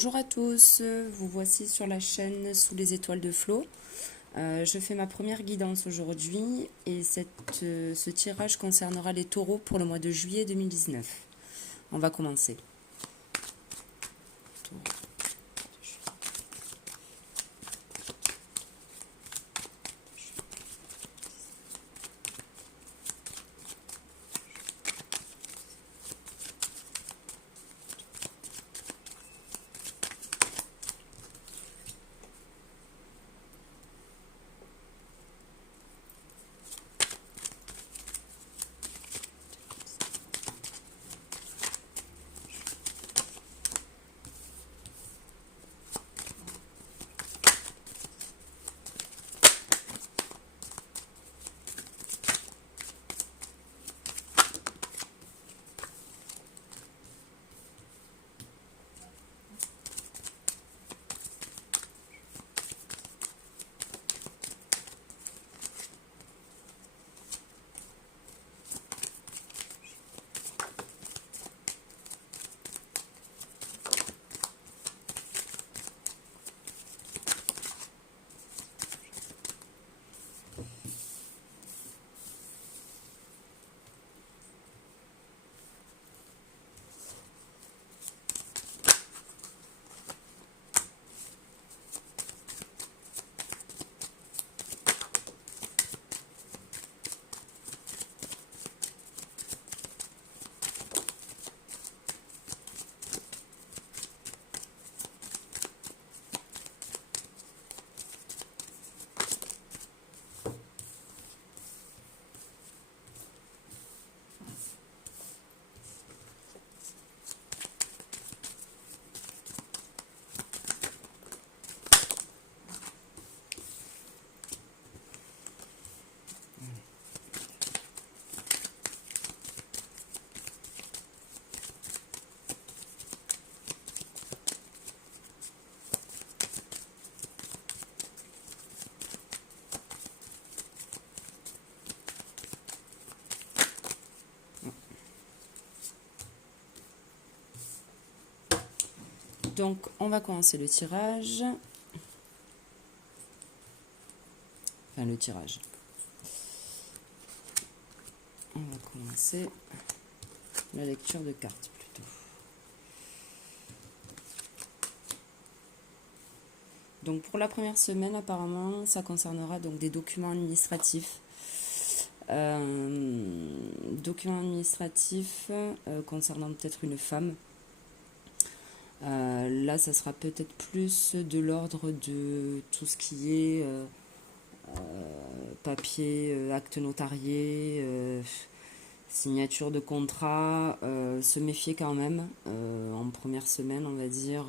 Bonjour à tous, vous voici sur la chaîne Sous les étoiles de Flo. Je fais ma première guidance aujourd'hui et ce tirage concernera les taureaux pour le mois de juillet 2019. On va commencer. Donc on va commencer le tirage. Enfin le tirage. On va commencer la lecture de cartes plutôt. Donc pour la première semaine, apparemment, ça concernera donc des documents administratifs. Documents administratifs concernant peut-être une femme. Là, ça sera peut-être plus de l'ordre de tout ce qui est papier, acte notarié, signature de contrat. Se méfier quand même en première semaine, on va dire.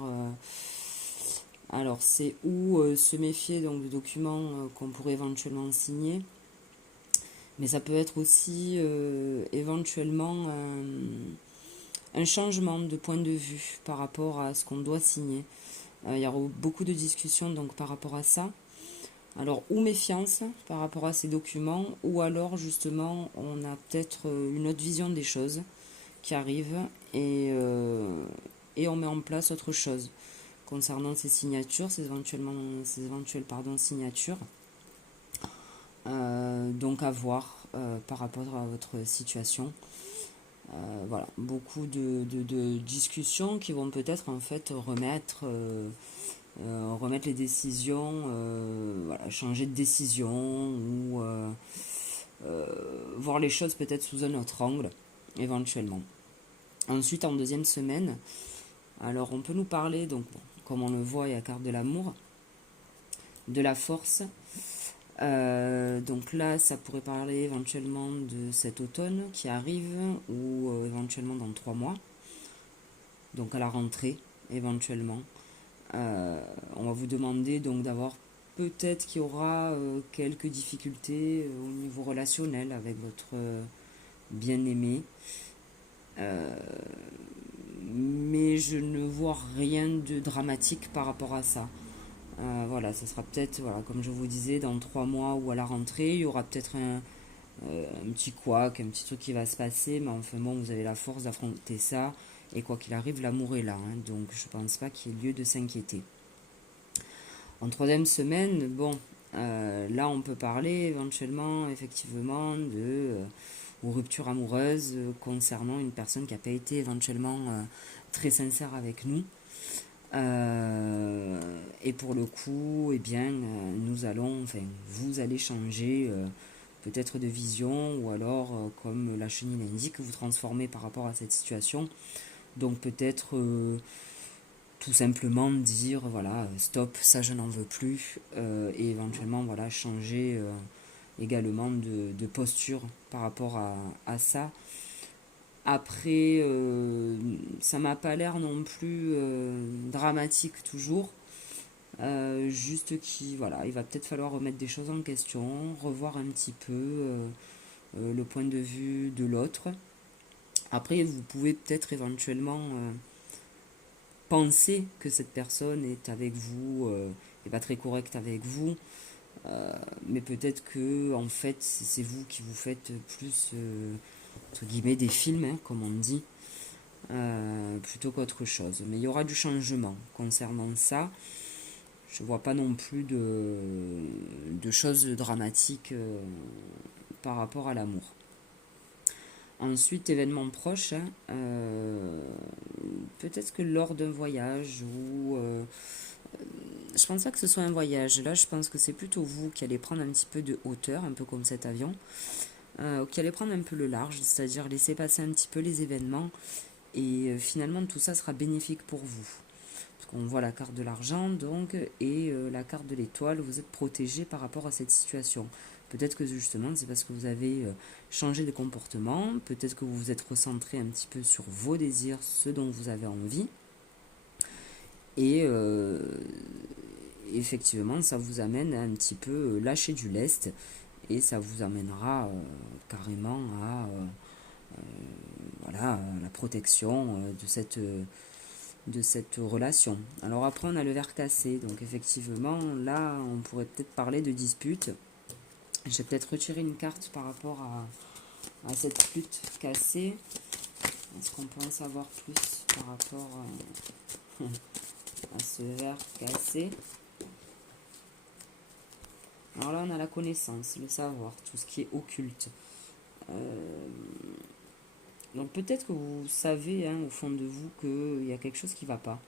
Alors, c'est où se méfier donc de documents qu'on pourrait éventuellement signer. Mais ça peut être aussi éventuellement un changement de point de vue par rapport à ce qu'on doit signer. Il y aura beaucoup de discussions donc par rapport à ça. Alors, ou méfiance par rapport à ces documents, ou alors justement on a peut-être une autre vision des choses qui arrive et on met en place autre chose concernant ces signatures, ces éventuelles signatures. Donc à voir par rapport à votre situation. Voilà, beaucoup de discussions qui vont peut-être en fait remettre les décisions, voilà, changer de décision ou voir les choses peut-être sous un autre angle éventuellement. Ensuite, en deuxième semaine, alors on peut nous parler, donc comme on le voit, il y a la carte de l'amour, de la force. Donc là, ça pourrait parler éventuellement de cet automne qui arrive ou éventuellement dans 3 mois. Donc à la rentrée, éventuellement. On va vous demander donc d'avoir peut-être qu'il y aura quelques difficultés au niveau relationnel avec votre bien-aimé. Mais je ne vois rien de dramatique par rapport à ça. Voilà, ça sera peut-être, voilà, comme je vous disais, dans 3 mois ou à la rentrée, il y aura peut-être un petit couac, un petit truc qui va se passer, mais enfin bon, vous avez la force d'affronter ça Et quoi qu'il arrive, l'amour est là, hein, donc je pense pas qu'il y ait lieu de s'inquiéter. En troisième semaine, bon, là on peut parler éventuellement, effectivement, de ou rupture amoureuse concernant une personne qui n'a pas été éventuellement très sincère avec nous. Et pour le coup, eh bien, vous allez changer peut-être de vision, ou alors, comme la chenille l'indique, vous transformer par rapport à cette situation. Donc peut-être tout simplement dire, voilà, stop, ça je n'en veux plus, et éventuellement, voilà, changer également de posture par rapport à ça. Après, ça m'a pas l'air non plus dramatique toujours. Juste voilà, il va peut-être falloir remettre des choses en question, revoir un petit peu le point de vue de l'autre. Après, vous pouvez peut-être éventuellement penser que cette personne est avec vous, n'est pas très correcte avec vous, mais peut-être que en fait c'est vous qui vous faites plus entre guillemets des films, hein, comme on dit, plutôt qu'autre chose. Mais il y aura du changement concernant ça. Je vois pas non plus de choses dramatiques par rapport à l'amour. Ensuite, événement proche, hein, peut-être que lors d'un voyage ou je pense pas que ce soit un voyage. Là, je pense que c'est plutôt vous qui allez prendre un petit peu de hauteur, un peu comme cet avion, qui allez prendre un peu le large, c'est-à-dire laisser passer un petit peu les événements, et finalement tout ça sera bénéfique pour vous. Parce qu'on voit la carte de l'argent, donc, et la carte de l'étoile, vous êtes protégé par rapport à cette situation. Peut-être que justement, c'est parce que vous avez changé de comportement, peut-être que vous vous êtes recentré un petit peu sur vos désirs, ce dont vous avez envie, et effectivement, ça vous amène à un petit peu lâcher du lest, et ça vous amènera carrément à voilà, la protection de cette relation. Alors après, on a le verre cassé, donc effectivement, là, on pourrait peut-être parler de dispute. Je vais peut-être retirer une carte par rapport à cette flûte cassée. Est-ce qu'on peut en savoir plus par rapport à ce verre cassé? Alors là, on a la connaissance, le savoir, tout ce qui est occulte. Donc peut-être que vous savez, hein, au fond de vous, qu'il y a quelque chose qui ne va pas.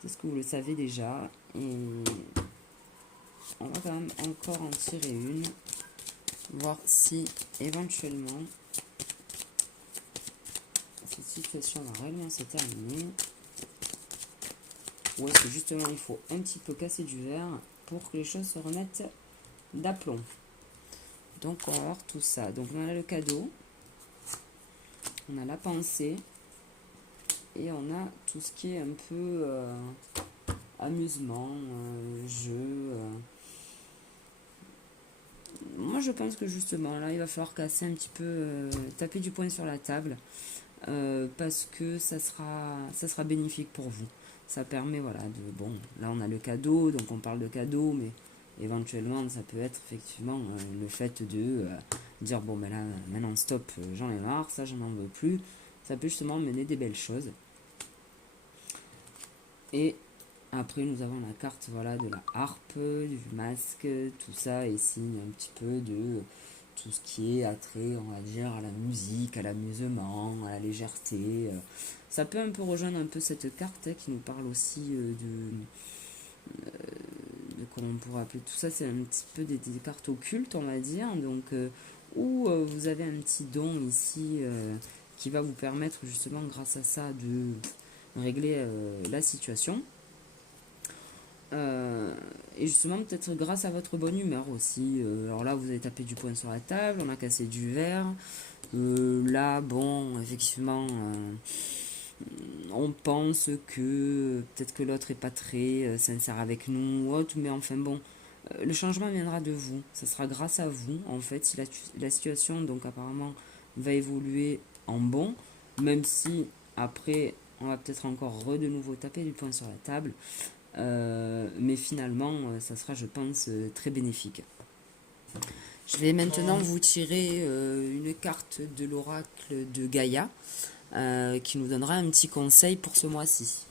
Peut-être que vous le savez déjà. Et on va quand même encore en tirer une. Voir si éventuellement cette situation va réellement se terminer. Ou est-ce que justement il faut un petit peu casser du verre pour que les choses se remettent d'aplomb. Donc on va voir tout ça. Donc on a le cadeau. On a la pensée. Et on a tout ce qui est un peu amusement, jeu. Moi je pense que justement là il va falloir casser un petit peu, taper du poing sur la table. Parce que ça sera bénéfique pour vous. Ça permet, voilà, bon, là on a le cadeau, donc on parle de cadeau, mais éventuellement ça peut être effectivement le fait de dire, bon ben là, maintenant stop, j'en ai marre, ça j'en en veux plus. Ça peut justement mener des belles choses. Et après nous avons la carte, voilà, de la harpe, du masque, tout ça, et signe un petit peu de tout ce qui est attrait, on va dire, à la musique, à l'amusement, à la légèreté. Ça peut un peu rejoindre un peu cette carte qui nous parle aussi de comment on pourrait appeler tout ça. C'est un petit peu des cartes occultes, on va dire. Donc, où vous avez un petit don ici qui va vous permettre justement, grâce à ça, de régler la situation. Et justement peut-être grâce à votre bonne humeur aussi. Alors là vous avez tapé du poing sur la table, on a cassé du verre. Là bon effectivement on pense que peut-être que l'autre est pas très sincère avec nous ou autre, mais enfin bon le changement viendra de vous, ça sera grâce à vous en fait si la situation donc apparemment va évoluer en bon, même si après on va peut-être encore de nouveau taper du poing sur la table. Mais finalement, ça sera, je pense, très bénéfique. Je vais maintenant vous tirer une carte de l'oracle de Gaïa. qui nous donnera un petit conseil pour ce mois-ci.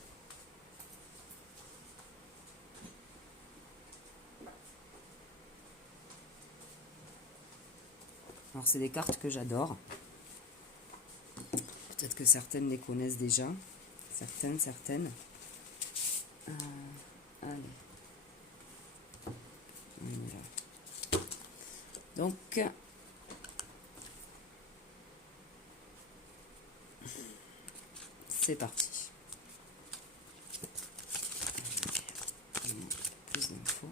Alors c'est des cartes que j'adore. Peut-être que certaines les connaissent déjà. Certaines. Allez. Voilà. Donc, c'est parti. Plus d'infos.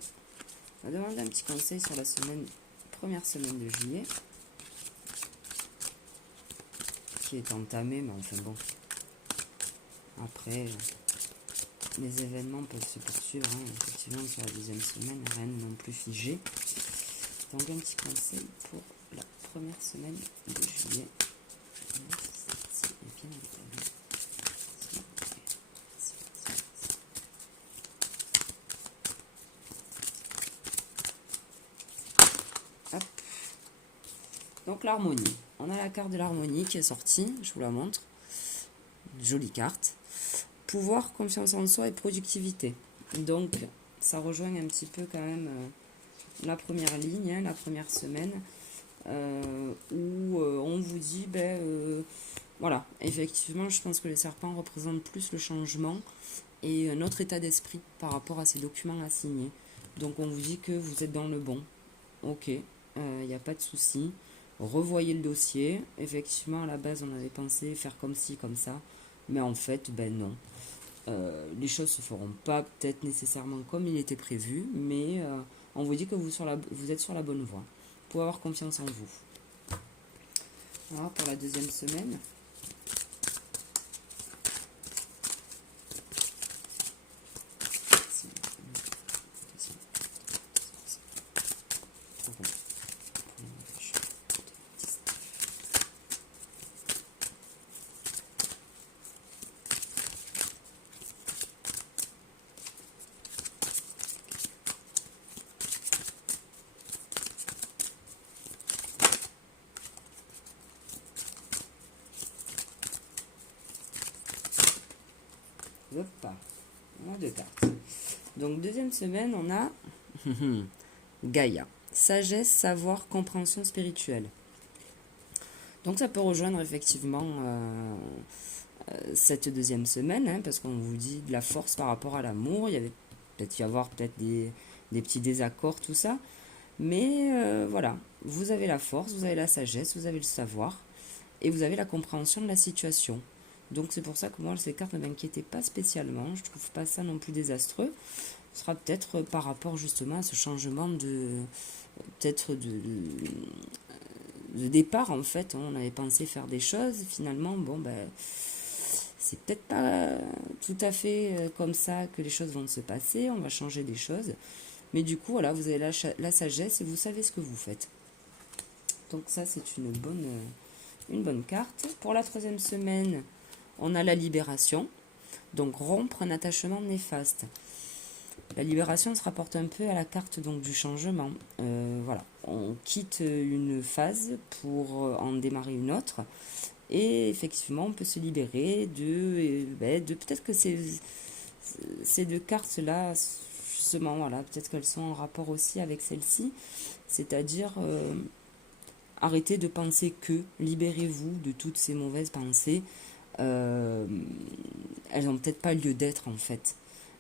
On va demander un petit conseil sur la première semaine de juillet, qui est entamée, mais enfin bon. Après, les événements peuvent se poursuivre, hein, effectivement, sur la deuxième semaine, rien non plus figé. Donc un petit conseil pour la première semaine de juillet. Hop. Donc l'harmonie. On a la carte de l'harmonie qui est sortie, je vous la montre. Jolie carte. Pouvoir, confiance en soi et productivité. Donc ça rejoint un petit peu quand même la première ligne, hein, la première semaine, où on vous dit, voilà, effectivement, je pense que les serpents représentent plus le changement et notre état d'esprit par rapport à ces documents à signer. Donc on vous dit que vous êtes dans le bon. Ok, il n'y a pas de souci. Revoyez le dossier. Effectivement, à la base, on avait pensé faire comme ci, comme ça. Mais en fait, non. Les choses se feront pas peut-être nécessairement comme il était prévu, mais on vous dit que vous êtes sur la bonne voie. Vous pouvez avoir confiance en vous. Alors, pour la deuxième semaine. Hop, on a deux cartes. Donc, deuxième semaine, on a Gaïa. Sagesse, savoir, compréhension spirituelle. Donc, ça peut rejoindre effectivement cette deuxième semaine, hein, parce qu'on vous dit de la force par rapport à l'amour. Il y avait peut-être y avoir des petits désaccords, tout ça. Mais voilà, vous avez la force, vous avez la sagesse, vous avez le savoir, et vous avez la compréhension de la situation. Donc c'est pour ça que moi, ces cartes ne m'inquiétaient pas spécialement. Je ne trouve pas ça non plus désastreux. Ce sera peut-être par rapport justement à ce changement de départ en fait. On avait pensé faire des choses, finalement, c'est peut-être pas tout à fait comme ça que les choses vont se passer. On va changer des choses. Mais du coup, voilà, vous avez la sagesse et vous savez ce que vous faites. Donc ça, c'est une bonne carte. Pour la troisième semaine, on a la libération. Donc rompre un attachement néfaste. La libération se rapporte un peu à la carte donc, du changement. Voilà, on quitte une phase pour en démarrer une autre. Et effectivement, on peut se libérer de peut-être que ces deux cartes-là, justement, voilà, peut-être qu'elles sont en rapport aussi avec celle-ci. C'est-à-dire, arrêtez de penser que, libérez-vous de toutes ces mauvaises pensées. Elles n'ont peut-être pas lieu d'être en fait.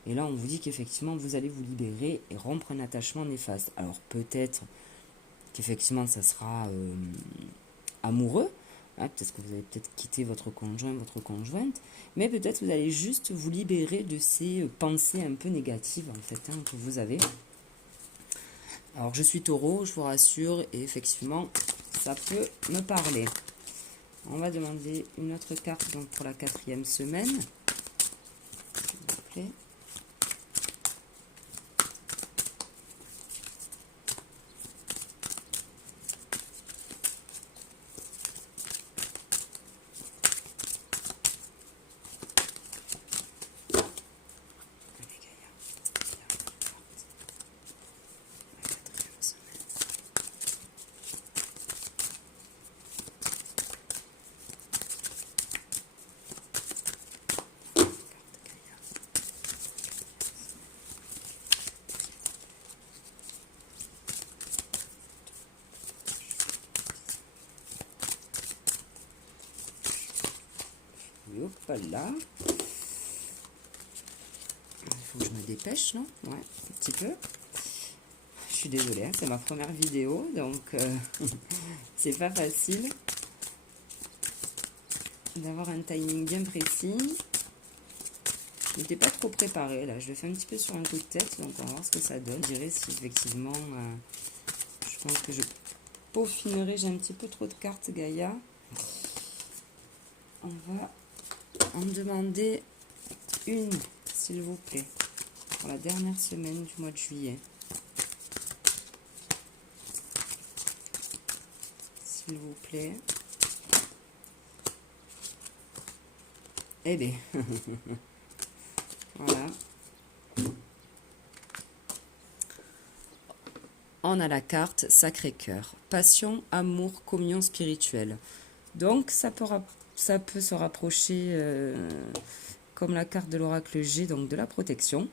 Et là, on vous dit qu'effectivement, vous allez vous libérer et rompre un attachement néfaste. Alors peut-être qu'effectivement, ça sera amoureux. Hein, peut-être que vous allez peut-être quitter votre conjoint, votre conjointe. Mais peut-être vous allez juste vous libérer de ces pensées un peu négatives en fait, hein, que vous avez. Alors je suis taureau, je vous rassure. Et effectivement, ça peut me parler. On va demander une autre carte donc, pour la quatrième semaine. S'il vous plaît. Voilà. Il faut que je me dépêche, non? Ouais, un petit peu. Je suis désolée, hein, c'est ma première vidéo, donc c'est pas facile d'avoir un timing bien précis. Je n'étais pas trop préparée, là. Je le fais un petit peu sur un coup de tête, donc on va voir ce que ça donne. Je dirais si effectivement, je pense que je peaufinerai. J'ai un petit peu trop de cartes Gaïa. On va en demander une, s'il vous plaît, pour la dernière semaine du mois de juillet. S'il vous plaît. Eh bien, voilà. On a la carte Sacré-Cœur. Passion, amour, communion spirituelle. Donc, ça peut se rapprocher, comme la carte de l'oracle G, donc de la protection.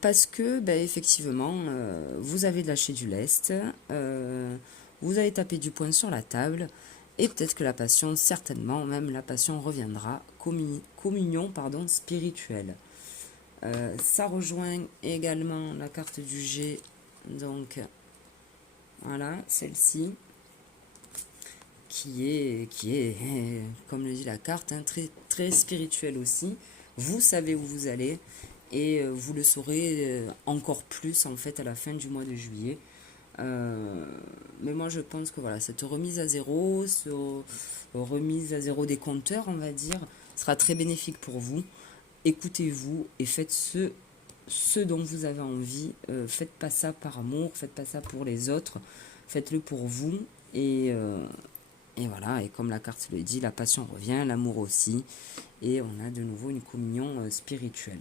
Parce que, ben, effectivement, vous avez lâché du lest, vous avez tapé du poing sur la table, et peut-être que la passion, certainement, même la passion reviendra, communion pardon, spirituelle. Ça rejoint également la carte du G, donc voilà, celle-ci, qui est, comme le dit la carte, hein, très, très spirituelle aussi. Vous savez où vous allez, et vous le saurez encore plus en fait à la fin du mois de juillet. Mais moi je pense que voilà, cette remise à zéro, remise à zéro des compteurs, on va dire, sera très bénéfique pour vous. Écoutez-vous et faites ce dont vous avez envie. Faites pas ça par amour, faites pas ça pour les autres, faites-le pour vous. Et voilà, et comme la carte le dit, la passion revient, l'amour aussi, et on a de nouveau une communion spirituelle.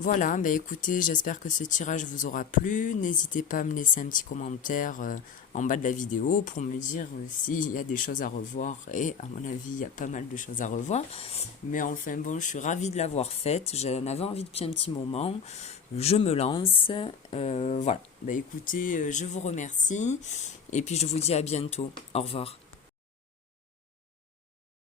Voilà, ben écoutez, j'espère que ce tirage vous aura plu. N'hésitez pas à me laisser un petit commentaire en bas de la vidéo pour me dire s'il y a des choses à revoir. Et à mon avis, il y a pas mal de choses à revoir. Mais enfin bon, je suis ravie de l'avoir faite. J'en avais envie depuis un petit moment. Je me lance. Voilà, ben écoutez, je vous remercie. Et puis je vous dis à bientôt. Au revoir.